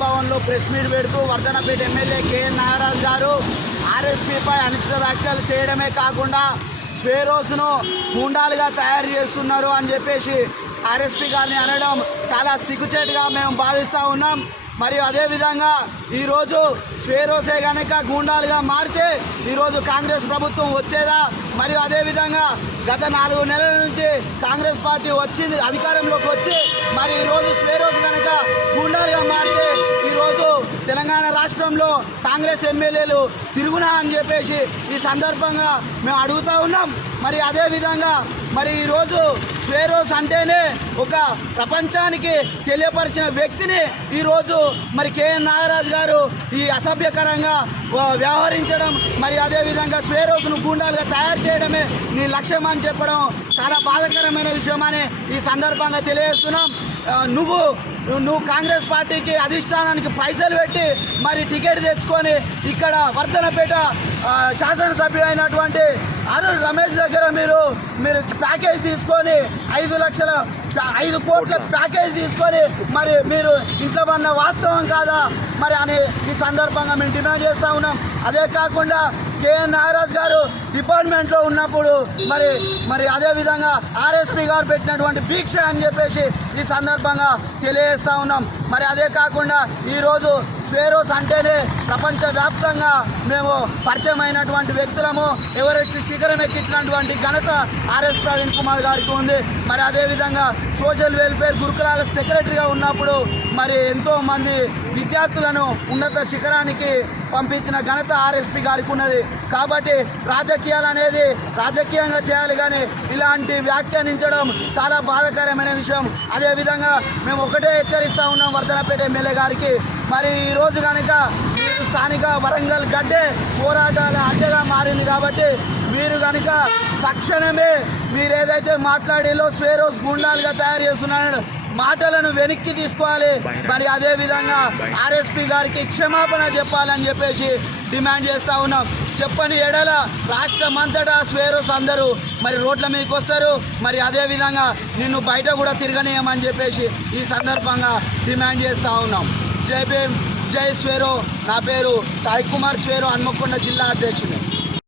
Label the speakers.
Speaker 1: భవన్లో press meet పెడుతూ Wardhannapet MLA KN Nagaraju గారు ఆర్ఎస్పీపై అనుచిత వ్యాఖ్యలు చేయడమే కాకుండా స్వేరోస్ను గూండాలుగా తయారు చేస్తున్నారు అని చెప్పేసి ఆర్ఎస్పీ గారిని అనడం చాలా సిగ్గుచేటుగా మేము భావిస్తూ ఉన్నాం. మరియు అదేవిధంగా ఈరోజు స్వేరోసే కనుక గూండాలుగా మారితే ఈరోజు కాంగ్రెస్ ప్రభుత్వం వచ్చేదా? మరియు అదేవిధంగా గత నాలుగు నెలల నుంచి కాంగ్రెస్ పార్టీ వచ్చింది అధికారంలోకి వచ్చి మరి ఈరోజు స్వేరోస్ కనుక రాష్ట్రంలో కాంగ్రెస్ ఎమ్మెల్యేలు తిరుగునా అని చెప్పేసి ఈ సందర్భంగా మేము అడుగుతా ఉన్నాం. మరి అదేవిధంగా మరి ఈరోజు స్వేరోస్ అంటేనే ఒక ప్రపంచానికి తెలియపరిచిన వ్యక్తిని ఈరోజు మరి కేఎన్ నాగరాజు గారు ఈ అసభ్యకరంగా వ్యవహరించడం మరి అదేవిధంగా స్వేరోస్ను గూండాలుగా తయారు చేయడమే నీ లక్ష్యం అని చెప్పడం చాలా బాధాకరమైన విషయమని ఈ సందర్భంగా తెలియజేస్తున్నాం. నువ్వు నువ్వు కాంగ్రెస్ పార్టీకి అధిష్టానానికి పైసలు పెట్టి మరి టికెట్ తెచ్చుకొని ఇక్కడ వర్ధనపేట ఆ, అయినటువంటి అరుణ్ రమేష్ దగ్గర మీరు మీరు ప్యాకేజ్ తీసుకొని ఐదు లక్షల ఐదు కోట్ల ప్యాకేజ్ తీసుకొని మరి మీరు ఇంట్లో ఉన్న వాస్తవం కాదా? మరి అని ఈ సందర్భంగా మేము డిమాండ్ చేస్తూ ఉన్నాం. అదే కాకుండా కేఎన్ నాగరాజ్ గారు డిపార్ట్మెంట్లో ఉన్నప్పుడు మరి మరి అదే విధంగా ఆర్ఎస్పీ గారు పెట్టినటువంటి దీక్ష అని చెప్పేసి ఈ సందర్భంగా తెలియజేస్తా ఉన్నాం. మరి అదే కాకుండా ఈరోజు స్వేరోస్ అంటేనే ప్రపంచ వ్యాప్తంగా మేము పరిచయమైనటువంటి వ్యక్తులము. ఎవరెస్ట్ శిఖరం ఎక్కించినటువంటి ఘనత ఆర్ఎస్ ప్రవీణ్ కుమార్ గారికి ఉంది. మరి అదేవిధంగా సోషల్ వెల్ఫేర్ గురుకులాల సెక్రటరీగా ఉన్నప్పుడు మరి ఎంతో మంది విద్యార్థులను ఉన్నత శిఖరానికి పంపించిన ఘనత ఆర్ఎస్పి గారికి ఉన్నది. కాబట్టి రాజకీయాలు అనేది రాజకీయంగా చేయాలి కానీ ఇలాంటి వ్యాఖ్యానించడం చాలా బాధాకరమైన విషయం. అదేవిధంగా మేము ఒకటే హెచ్చరిస్తూ ఉన్నాం వర్ధనపేట ఎమ్మెల్యే గారికి. మరి ఈరోజు రోజు కనుక మీరు స్థానిక వరంగల్ గడ్డే పోరాటాల అడ్డగా మారింది కాబట్టి మీరు కనుక తక్షణమే మీరు ఏదైతే మాట్లాడేలో స్వేరోస్ గుండాలుగా తయారు చేస్తున్నారో మాటలను వెనక్కి తీసుకోవాలి. మరి అదే విధంగా ఆర్ఎస్పీ గారికి క్షమాపణ చెప్పాలని చెప్పేసి డిమాండ్ చేస్తూ ఉన్నాం. చెప్పని ఎడల రాష్ట్రం అంతటా స్వేరోస్ అందరూ మరి రోడ్ల మీదకి వస్తారు. మరి అదే విధంగా నిన్ను బయట కూడా తిరగనీయమని చెప్పేసి ఈ సందర్భంగా డిమాండ్ చేస్తూ ఉన్నాం. జై భీమ్. జై స్వేరో. నా పేరు సాయి కుమార్ స్వేరో హన్మకొండ జిల్లా అధ్యక్షుడు